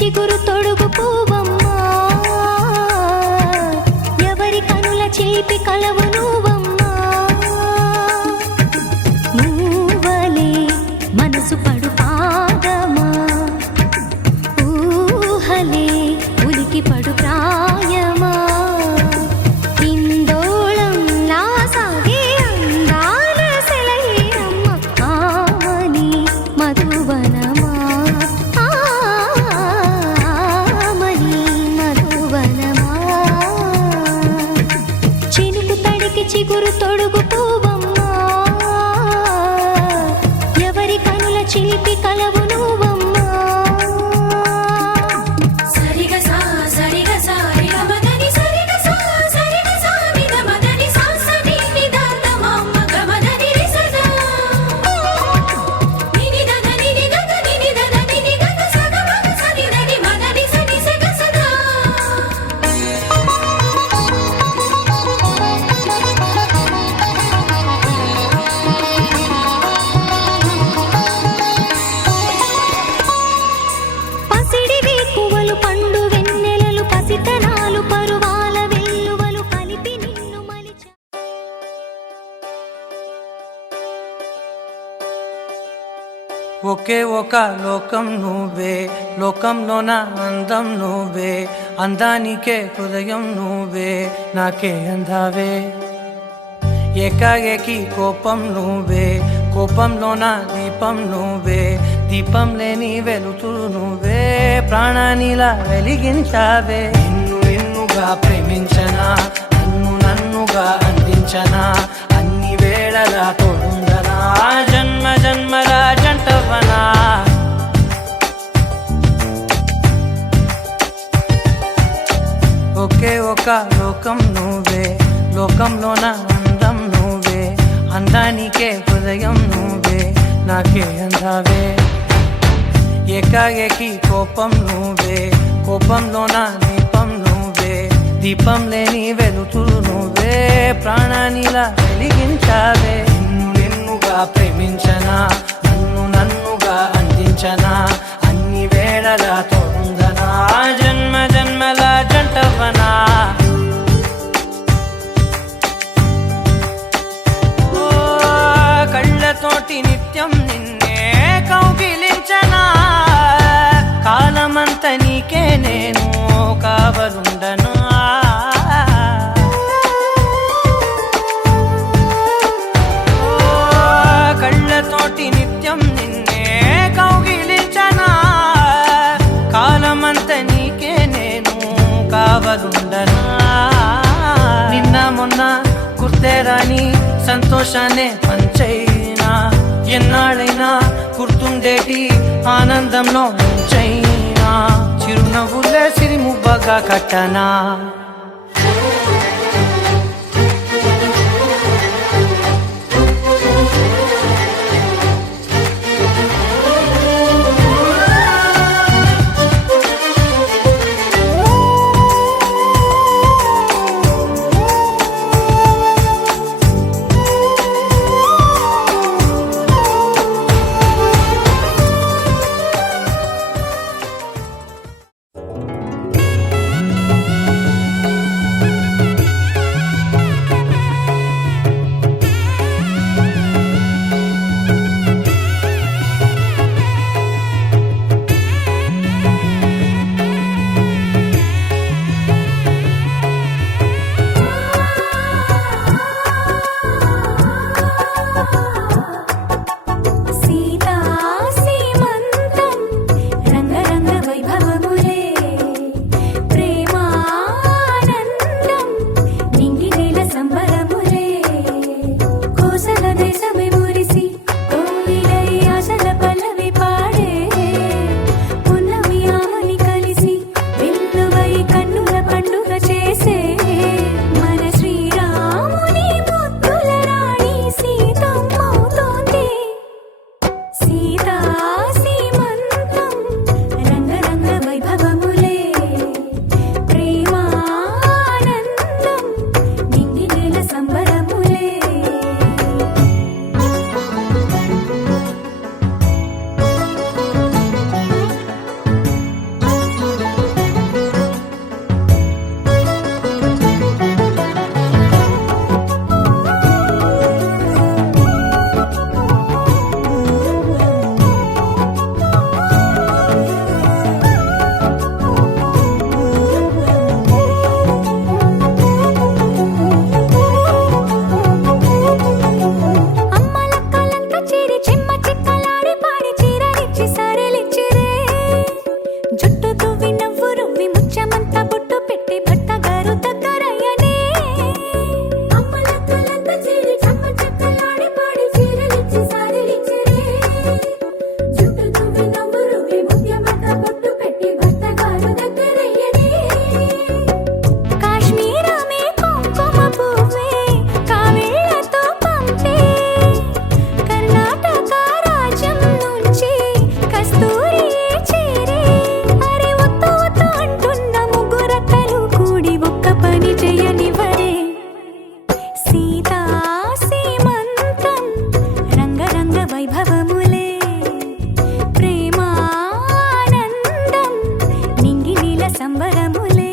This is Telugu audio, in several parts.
చిగురు తొడుగు పువ్వమ్మా ఎవరి కనుల చిలిపి కలవు నువ్వమ్మా నువ్వలే మనసు పడు పాదమా ఊహలే ఉలికి పడు ప్రాయమా ఇందోళంలా సాగే అందాల సెలయేరమ్మ ఆమని మధువనమా ఆమని మధువనమా చినుకు తడికి చిగురు తొడుగు పువ్వమ్మా ఎవరి కనుల చిలిపి కలవు నువ్వమ్మా ఒకే ఒక లోకం నువ్వే లోకంలోన అందం నువ్వే అందానికే హృదయం నువ్వే నాకే అందావే ఏకాఏకి కోపం నువ్వే కోపంలోన దీపం నువ్వే దీపం లేని వెలుతురు నువ్వే ప్రాణానిలా వెలిగించావే నిన్నుగా ప్రేమించనా నన్నుగా అందించనా అన్ని వేళలా తోడుండనా జన్మ జన్మల జంటవనా ఒకే ఒక లోకం నువ్వే లోకంలోన అందం నువ్వే అందానికే హృదయం నువ్వే నాకే అందావే ఏకాఏకి కోపం నువ్వే కోపంలోన దీపం నువ్వే దీపం లేని వెలుతురు నువ్వే ప్రాణానిలా వెలిగించావే నిన్నుగా ప్రేమించనా నన్నుగా అందించనా అన్ని వేళలా తోడుందనా జన్మ జన్మల జంటవనా కళ్ళతోటి నిత్యం నిన్నే కౌగిలించనా కాలమంత నీకే నేను కావలుండనా కళ్ళతోటి నిత్యం నిన్నే కౌగిలించనా కాలమంత నీకే నేను కావలుండనా నిన్న మొన్న గుర్తేరాని సంతోషాన్ని పంచైనా ఎన్నాళ్ళైనా గుర్తుండేటి ఆనందంలో ఉంచైనా చిరునవ్వులే సిరిముబ్బగా కట్టనా వచ్చి సారిలిచ్చిరే జుట్టు తువ్వి నవ్వు రువ్వి ముత్యమంత బొట్టు పెట్టి భర్త గారు దగ్గరయ్యనే కాశ్మీరమే కుంకుమ పువ్వే కావిళ్ళతో పంపే కర్ణాటక రాజ్యం నుంచి కస్తూరి చేరే అరే ఒత్తు ఒత్తు అంటున్న ముగ్గురక్కలు కూడి ఒక్క పని చేయనివ్వరే సీతా సీమంతం రంగరంగ వైభవములే ప్రేమానందం నింగి నీల సంబరములే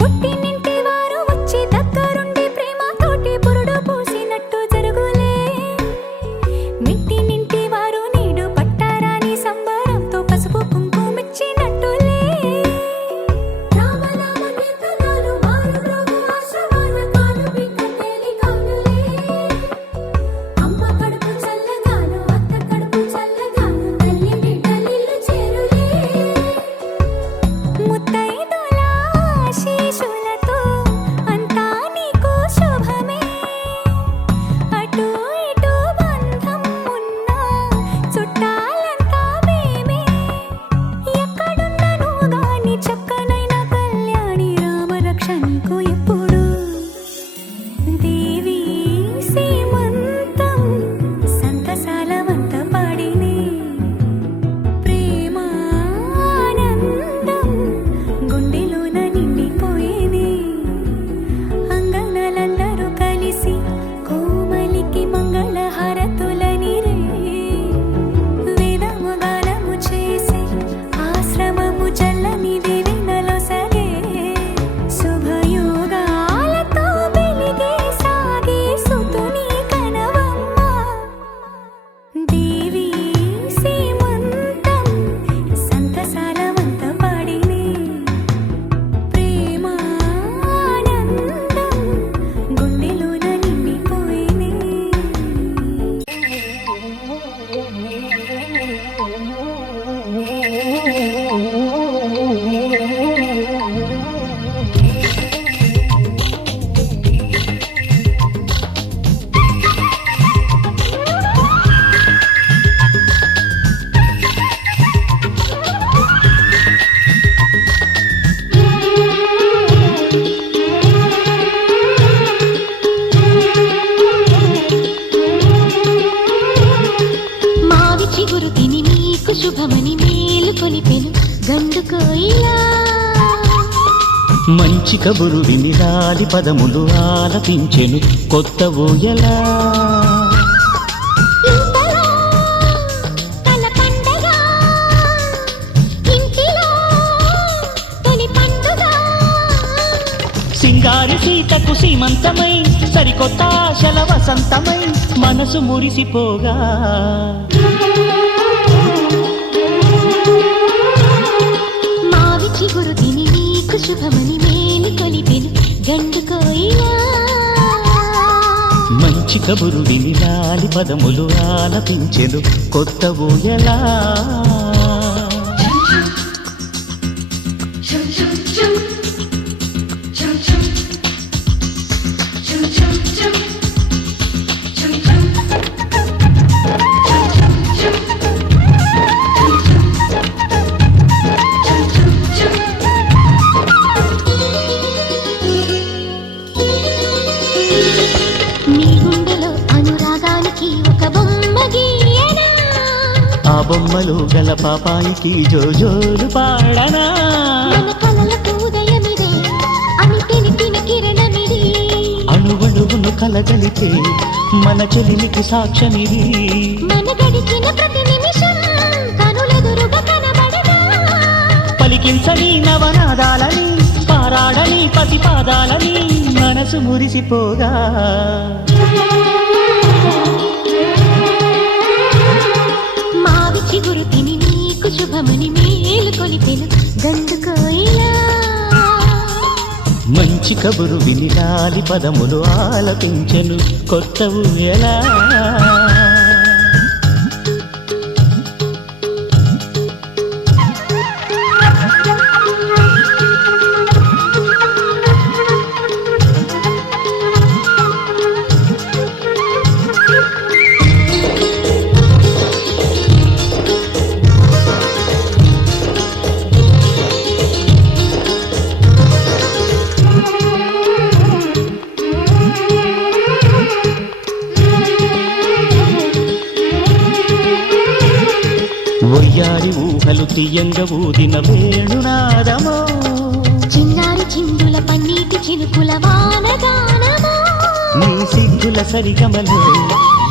పుట్టినింటి వారు వచ్చి దగ్గరుండి ప్రేమతోటి పురుడు పూసినట్టు జరుగులే మిట్టినింటి వారు నీడు పట్టారాని సంబరంతో పసుపు కుంకుమిచ్చినట్టులే రామనామ కీర్తనాలు మారు రోగు ఆశ్రమాన కాలు బిక్క తేలికౌనులే అమ్మ కడుపు చల్లగాను అత్త కడుపు చల్లగాను తల్లి బిడ్డలిల్లు చేరులే ముత్తైదుల ఆశీస్సులతో అంతా నీకు శుభమే అటు ఇటు బంధం ఉన్నా చుట్టాలంతా మేమే ఎక్కడున్నను గాని చక్కనైన కళ్యాణి రామరక్ష నీకు ఎప్పుడు దేవి సీమంతం సంతసాలవంత పాడినే ప్రేమానందం గుండెలోన నిండిపోయేనే అంగనలందరూ కలిసి కోమలికి మంగళ హారతులనిరే వేదము గానము చేసి ఆశ్రమము చల్లని దేవినలో సగే శుభయోగాలతో వెలిగే సాగే సుతుని కనవమ్మ దేవి సీమంతం సంతసాలవంత పాడినే ప్రేమానందం గుండెలోన నిండిపోయినే మావి చిగురు తిని నీకు శుభమని మేలు కొలిపెను గండు కోయిలా మంచి కబురు విని రాలి పదములు ఆలపించెను కొత్త ఊయలా ఇంతలో తన పండగ ఇంటిలో తొలి పండుగ సింగారి సీతకు సీమంతమై సరికొత్త ఆశల వసంతమై మనసు మురిసిపోగా మావి చిగురు తిని నీకు శుభమని మేలు కొలిపెను గండు కోయిలా మంచి కబురు విని రాలి పదములు ఆలపించెను కొత్త ఊయలా నీ గుండెలో అనురాగానికి ఒక బొమ్మ గీయనా ఆ బొమ్మలు గల పాపాయికి జోజోలు పాడనా మన కలలకు ఉదయమిదే అని తెలిపిన కిరణమిది అణువణువును కలగలితే మన చెలిమికి సాక్ష్యమిది. మన గడిచిన ప్రతి నిమిషం కనులెదురుగా కనబడగా పలికించని నవనాదాలని పారాడని పతిపాదాలని మనసు మురిసిపోగా మావి చిగురు తిని నీకు శుభమని మేలు కొలిపెను గండుకోయిలా. మంచి కబురు విని లాలి పదములు ఆలపించెను కొత్త ఊయలా. ఒయ్యారి ఊహలు తీయంగ ఊదిన వేణునాదమో చిన్నారి చిందుల పన్నీటి చినుకుల వానగానమో నీ సిగ్గుల సరిగమలో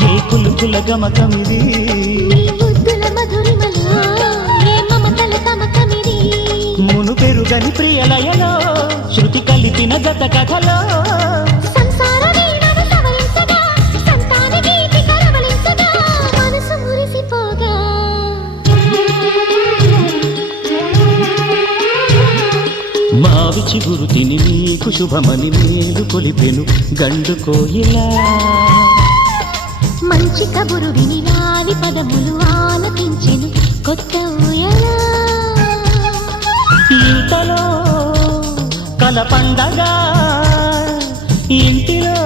ఏ కులుకుల గమకమిది. నీ బుద్ధుల మధురిమలో ఏ మమతల తమకమిది. మును పెరుగని ప్రియలయలో శృతి కలిపిన గత కథలో సంసార వీణను సవరించగా సంతాన గీతి కరవలించగా మనసు మురిసిపోగా మావి చిగురు తిని నీకు శుభమని మేలు కొలిపెను గండుకోయిలా. మంచి కబురు విని లాలి పదములు ఆలపించెను కొత్త ఊయలా. ఇంతలో కల పండగ ఇంటిలో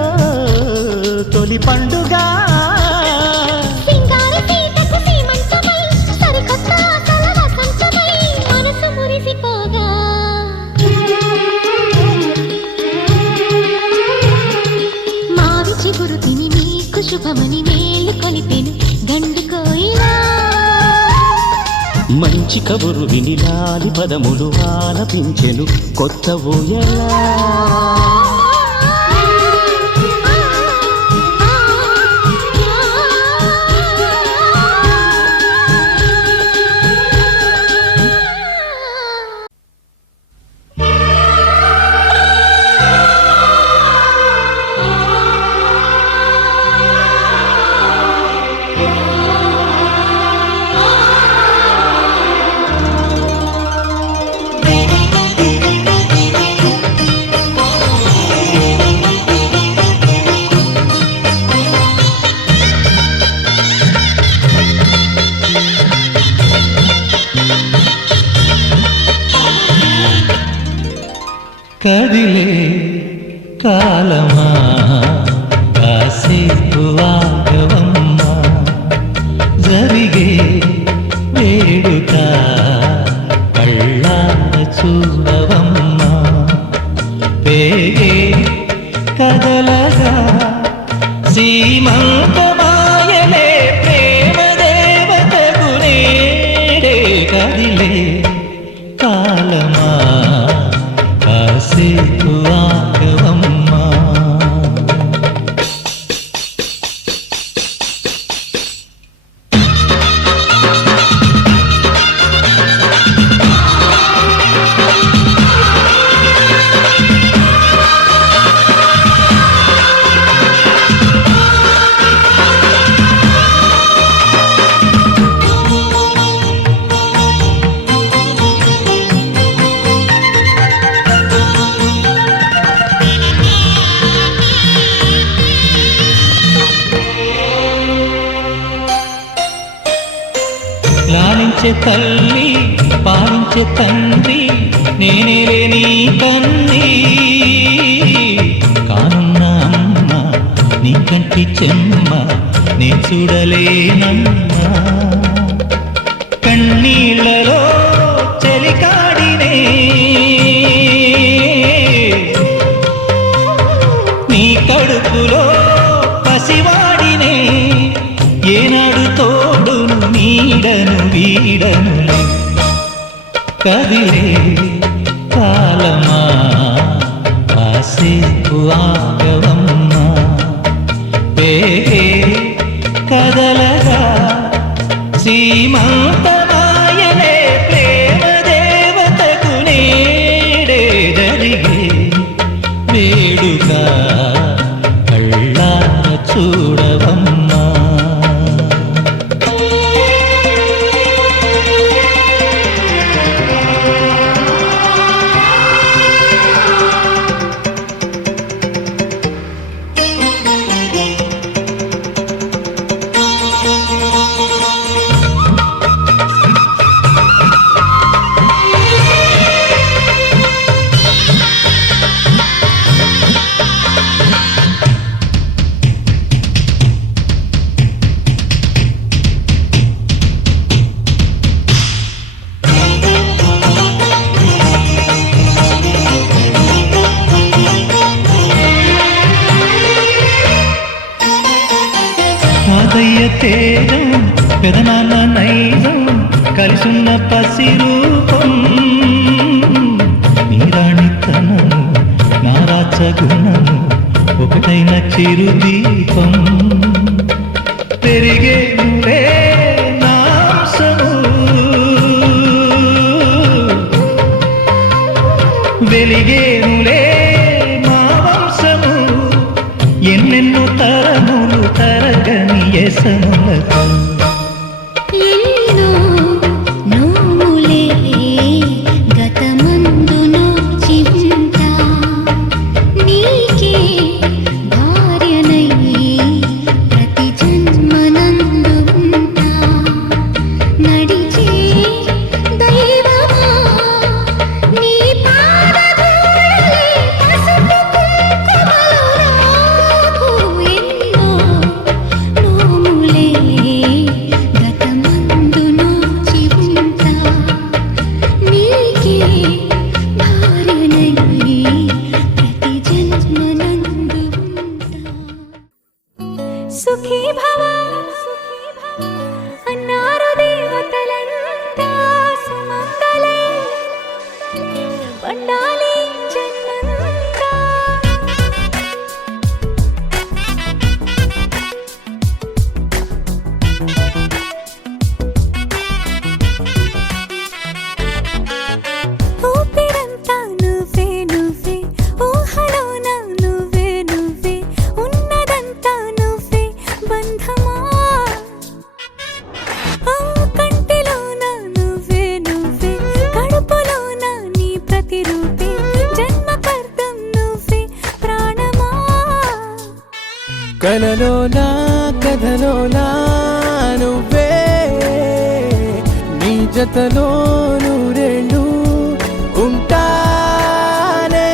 తొలి పండుగ సింగార సీతకు సీమంతమై సరికొత్త ఆశల వసంతమై మనసు మురిసిపోగా మావి చిగురు తిని నీకు శుభమని మేలు కొలిపెను గండుకోయిలా. మంచి కబురు విని లాలి పదములు ఆలపించెను కొత్త ఊయలా. కదిలే కాలమా కాసేపు ఆగవమ్మా జరిగే వేడుక కళ్ళాన చూడవమ్మా పేగే కదలగా సీమంతమాయలే ప్రేమ దేవతకు నేడే కదిలే కాలమా కాసేపు ఆగవమ్మా లాలించే తల్లి పాలించే తండ్రి నేనే నీ కన్ని కానున్న అమ్మ నీ కంటి చెమ్మ నే చూడలేనమ్మా కన్నీళ్ళలో చెలికాడినే నీ కడుపులో పసివాడినే ఏనాడు తోడును నీడను వీడనులే కదిలే కాలమా కాసేపు ఆగవమ్మా వేగే కదలగా సీమంతమాయనే ప్రేమ దేవతకు నేడే జరిగే వేడుక కళ్ళా చూడవమ్మా. తాతయ్య తేజం పెదనాన్న నైజం కలిసున్న పసి రూపం నీరాణితనము నారాచ గుణము ఒకటైన చిరుదీపం పెరిగే నాంసము వెలిగేనులే మా వంశము ఎన్నెన్నో తరములు తరగని ఎసములకు ఎన్నో నోములే గతమందును చింత నీకే భార్యనై ప్రతి జన్మనందు ఉంటా నడిచే దైవమా నీ పాదధూళి పసుపు కుంకుమలు రాకు ఎన్నో నోములే గతమందును చింత నీకే భార్యనై ప్రతి జన్మనందు ఉంటా. సుఖీ భవ అన్నారు దేవతలంతా సుమంగళే పండాలి జన్మంతా. ఊపిరంతా నువ్వే నువ్వే ఊహలోన నువ్వే నువ్వే ఉన్నదంతా నువ్వే బంధమా. ఆ కంటిలోన నువ్వే నువ్వే కడుపులోన నీ ప్రతిరూపే జన్మకర్తం నువ్వే ప్రాణమా. కలలోనా కథలోనా నువ్వే నీ జతలో నూరేళ్ళు ఉంటానే.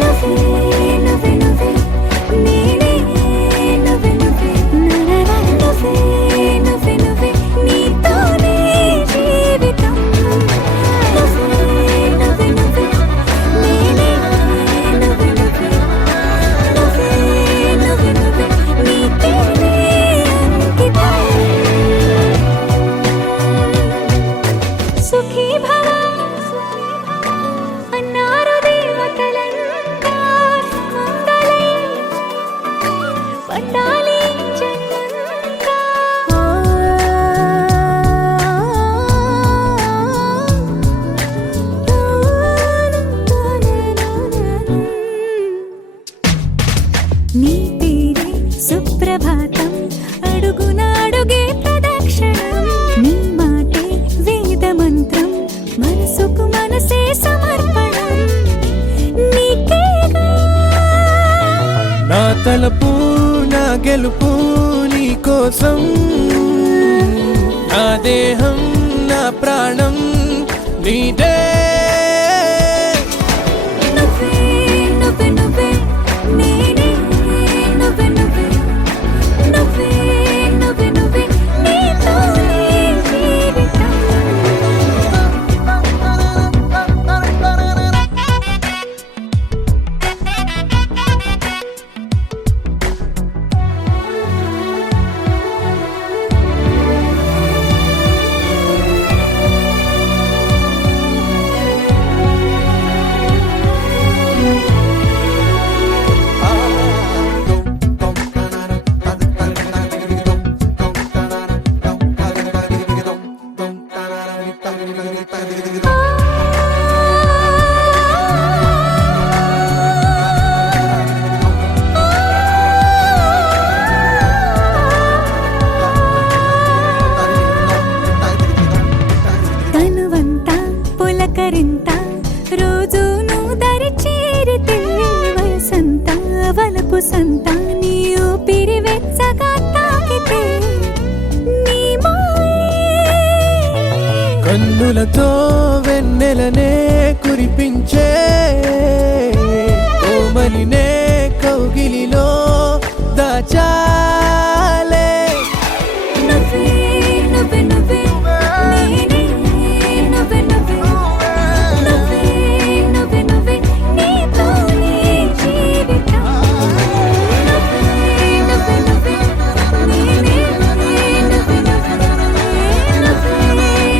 నువ్వే నువ్వే నువ్వే నేనే నువ్వే నువ్వే నరరా నువ్వే నువ్వే నువ్వే నీతోనే జీవితం. నువ్వే నువ్వే నువ్వే నేనే నువ్వే నువ్వే నువ్వే నువ్వే నువ్వే నీకేనే అంకితం. సుఖీ భవ అన్నారు దేవతలంతా సుమంగళే పండాలి జన్మంతా. నీ పేరే సుప్రభాతం అడుగున అడుగే ప్రదక్షిణం నీ మాటే వేద మంత్రం మనసుకు మనసే సమర్పణం నీకేగా. నా తలపు నా గెలుపు నీ కోసం నా దేహం నా ప్రాణం నీదే. నువ్వే నువ్వే నువ్వే నేనే నువ్వే నువ్వే నువ్వే నువ్వే నువ్వే నీతోనే జీవితం. పువ్వులతో వెన్నెలనే కురిపించే కోమలినే కౌగిలిలో దాచాలే. నువ్వే నువ్వే నువ్వే నేనే నువ్వే నువ్వే నువ్వే నువ్వే నువ్వే నీతోనే జీవితం. నువ్వే నువ్వే నువ్వే నేనే నువ్వే నువ్వే నువ్వే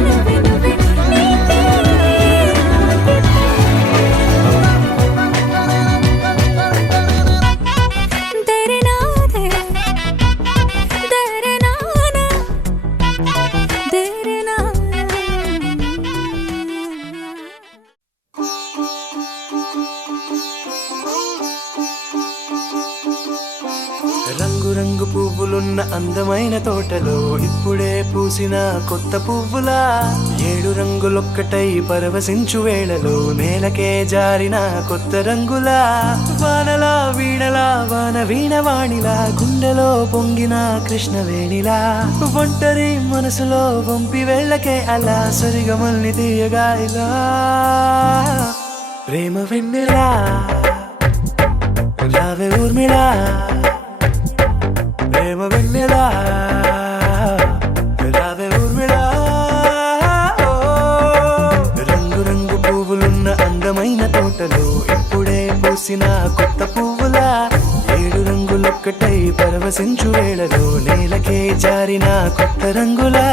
నువ్వే నువ్వే నీతోనే तेरे नाते तेरे नाना तेरे नाना రంగు రంగు పువ్వులున్న అందమైన తోటలో ఇప్పుడే పూసిన కొత్త పువ్వులా 7 రంగులొక్కటై పరవశించు వేళలో నేలకే జారిన కొత్త రంగులా వానలా వీణలా వాన వీణవాణిలా గుండెలో పొంగిన కృష్ణవేణిలా ఒంటరి మనసులో వంపి వెళ్ళకే అలా సరిగమల్ని తీయగా ఇలా ప్రేమ వెన్నెలా రావే ఊర్మిళా ప్రేమ వెన్నెలా రావే ఊర్మిళా. రంగు రంగు పువ్వులున్న అందమైన తోటలో ఇప్పుడే పూసిన కొత్త పువ్వులా 7 రంగులొక్కటై పరవశించు వేళలో నేలకే జారిన కొత్త రంగులా.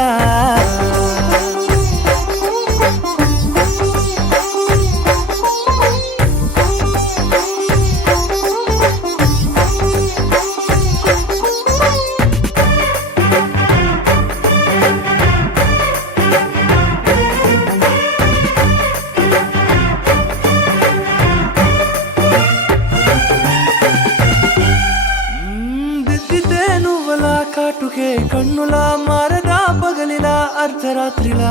దిద్దితే నువ్వలా కాటుకే కన్నులా మారదా పగలిలా అర్ధరాత్రిలా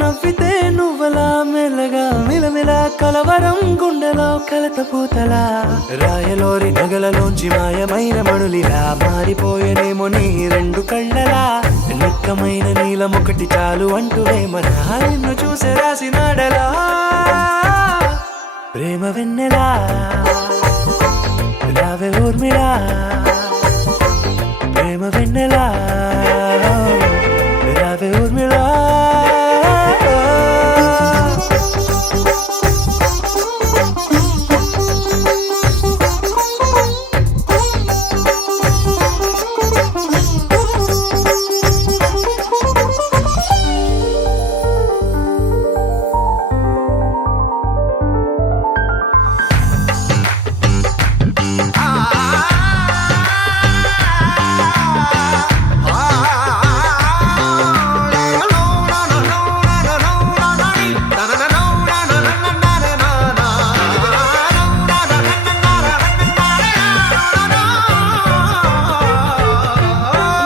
నవ్వితే నువ్వలా మెల్లగా మిలమిలా కలవరం గుండెలో కలత పూతలా రాయలోరి నగలలోంచి మాయమైన మణులిలా మారిపోయేనేమో నీ 2 కళ్ళలా నిక్కమైన నీలమొకటి చాలు అంటూ వేమన నిన్ను చూసే రాసినాడలా ప్రేమ వెన్నెలా రావే ఊర్మిళా ప్రేమ వెన్నెలా రావే ఊర్మిళా.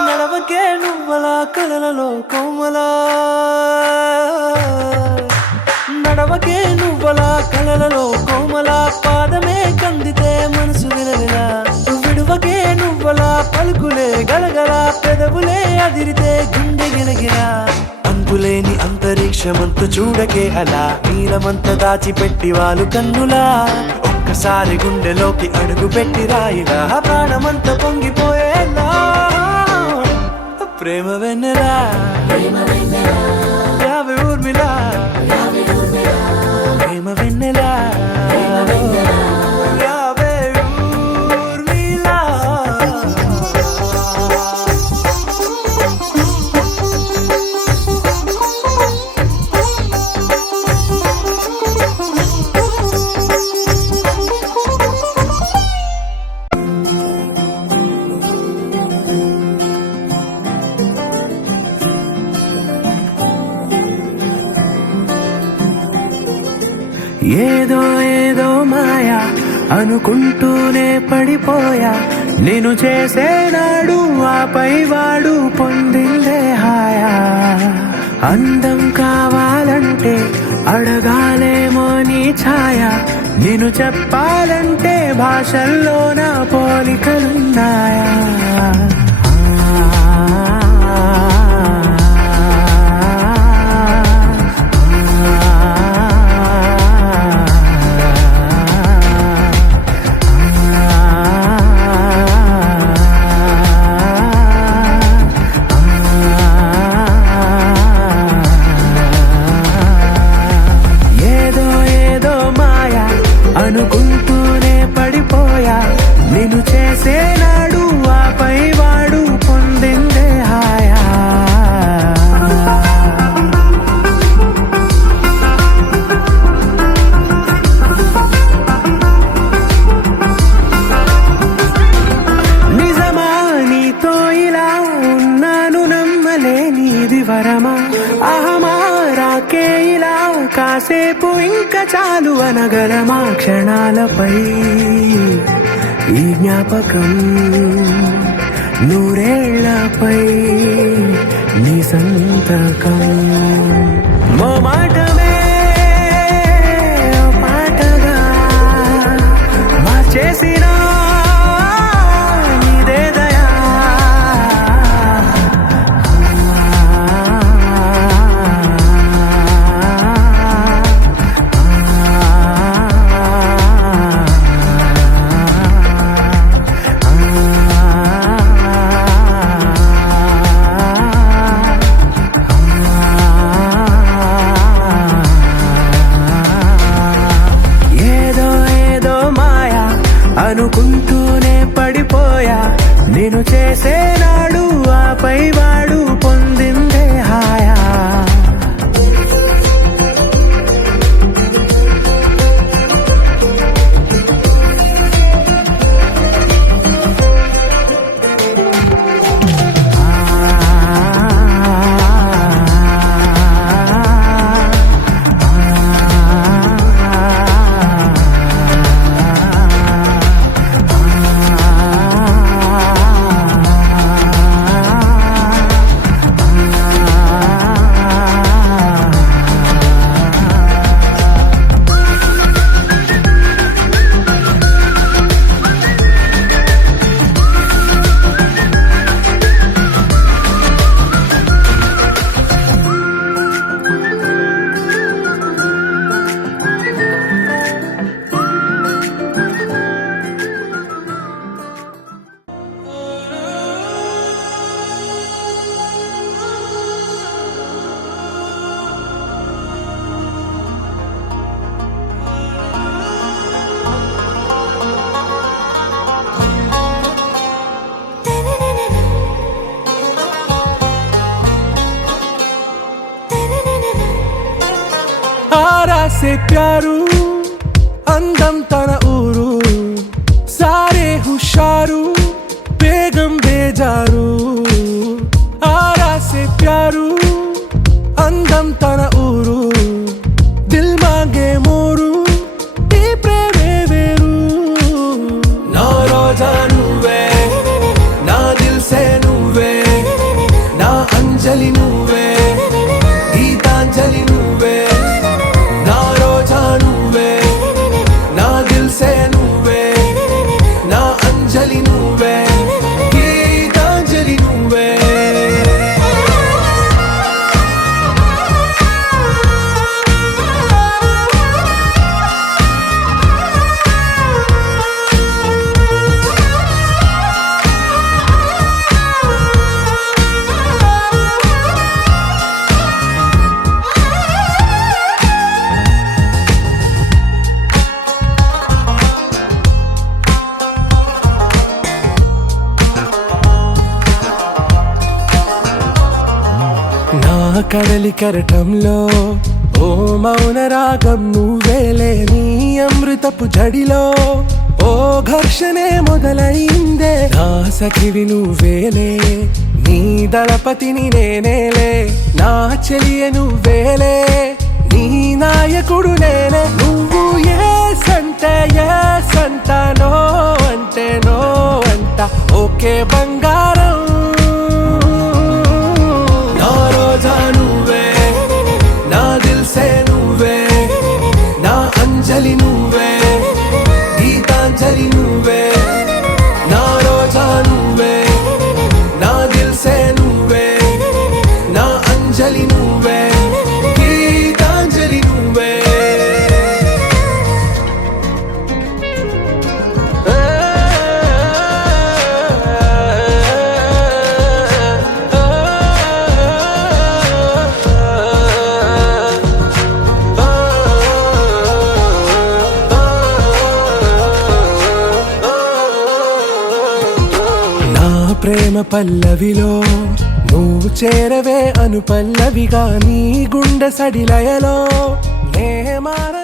నడవకే నువ్వలా కలలలో కోమలా నడవకే నువ్వలా కలలలో కోమలా పాదమే కందితే మనసు విలవిలా విడువకే నువ్వలా పలుకులే గలగల పెదవులే అదిరితే గుండె గిలగిలా అంతులేని అంతరిక్షమంతు చూడకే అలా నీలమంత దాచిపెట్టి వాళ్ళు కన్నులా ఒక్కసారి గుండెలోకి అడుగు పెట్టి రాయిలా ప్రాణమంత పొంగిపోయేలా ప్రేమ వెన్నెలా రావే ఊర్మిళా ప్రేమ వెన్నెలా రావే ఊర్మిళా. ఏదో ఏదో మాయా అనుకుంటూనే పడిపోయా నేను చేసేనాడు ఆపై వాడు పొందిందే హాయా అందం కావాలంటే అడగాలేమో నీ ఛాయ నేను చెప్పాలంటే భాషల్లో నా పోలికలున్నాయా వరమా అహమా రాకే ఇలా కాసేపు ఇంకా చాలు అనగలమా క్షణాలపై ఈ జ్ఞాపకం నూరేళ్లపై నీ సంతకం మో మాటమే ఓ పాటగా మార్చేసిన నీదే దయా అనుకుంటూనే పడిపోయా నేను చేసేనాడు ఆపై వాడు పొందిందే హాయా आरा से प्यारू అందం తన ఊరు సారే హుషారు బేగం బేజారు ఆరా से प्यारू అందం తన ఊరు దిల్ మాంగే మోరు ఈ ప్రేమే వేరు నా రోజా నువ్వే నా దిల్ సే నువ్వే నా అంజలి నువ్వే గీతాంజలి నువ్వే కడలి కరటంలో ఓ మౌన రాగం నువ్వేలే నీ అమృతపు జడిలో ఓ ఘర్షణే మొదలైందే నా సఖివి నువ్వేలే నీ దళపతిని నేనేలే నా చెలియ నువ్వేలే నీ నాయకుడు నేనే నువ్వు ఏ సంట నో అంటే నో అంట ఓకే బంగారం నువ్వే నా దిల్ సే నువ్వే నా అంజలి నువ్వే గీతాంజలి నువ్వే నా రోజా నువ్వే నా దిల్ సే నువ్వే నా అంజలి నువ్వే గీతాంజలి నువ్వే ప్రేమ పల్లవిలో నువ్వు చేరవే అను పల్లవిగా నీ గుండె సడిలయలో నే మార